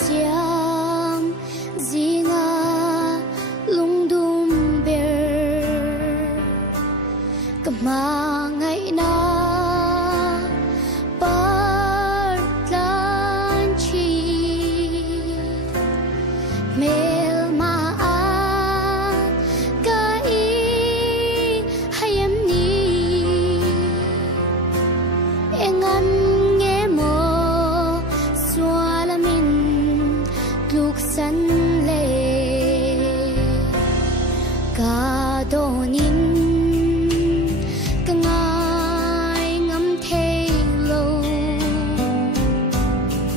siam zinga lungdum ber kamangai na partlan chi mel ma a kai hayam ni engan nghe mo swalamin luk san le ka donin kangai ngam thei lo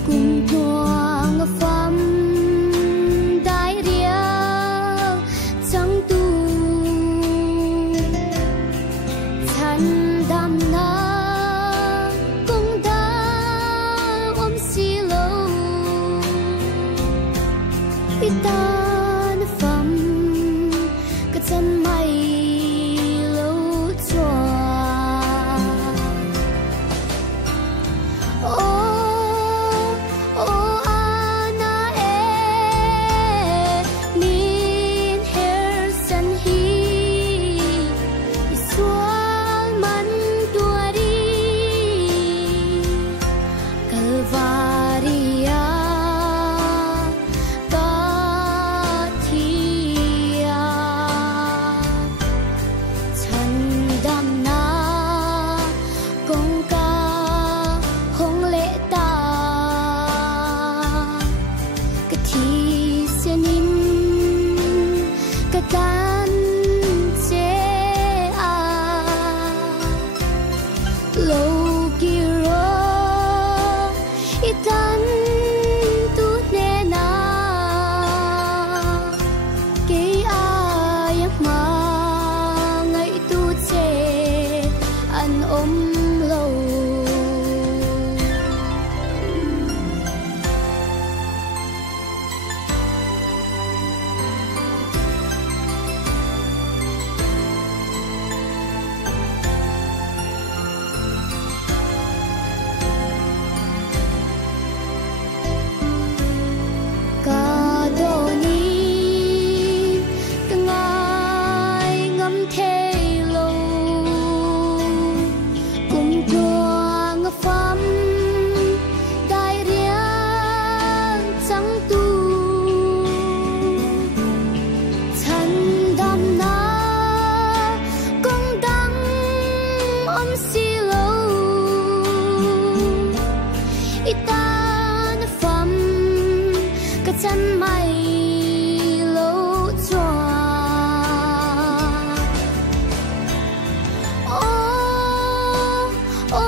cùng tuang pham dai ria chẳng tu than đam na cũng đã ôm xì lâu itan pham cái chân mày lâu chua ô ô ana e min her san hi isual man tuari kalvaria kathia chan dam na kong ka hong le ta kathi senin katan che a lo giro itan tu ne na ke ay ma ngai tu che an om lo ka doni kangai ngam thei lo cùng tuang pham dai ria chẳng tu chan dam na cũng đắng om xì lo itan pham cái chân mày lâu chua ô ô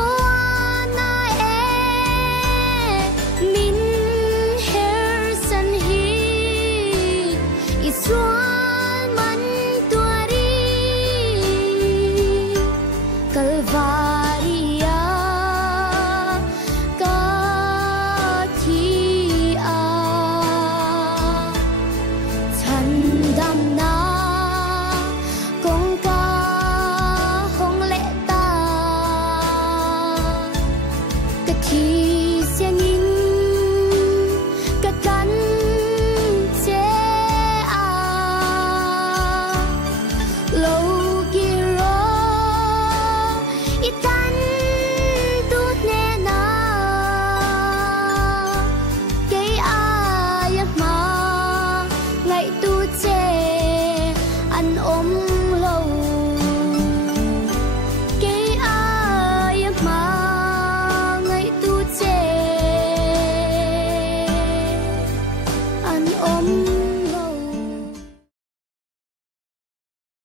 ana e min her san hi isual man tuari kalvaria kathia chan dam na kong ka hong le ta kathi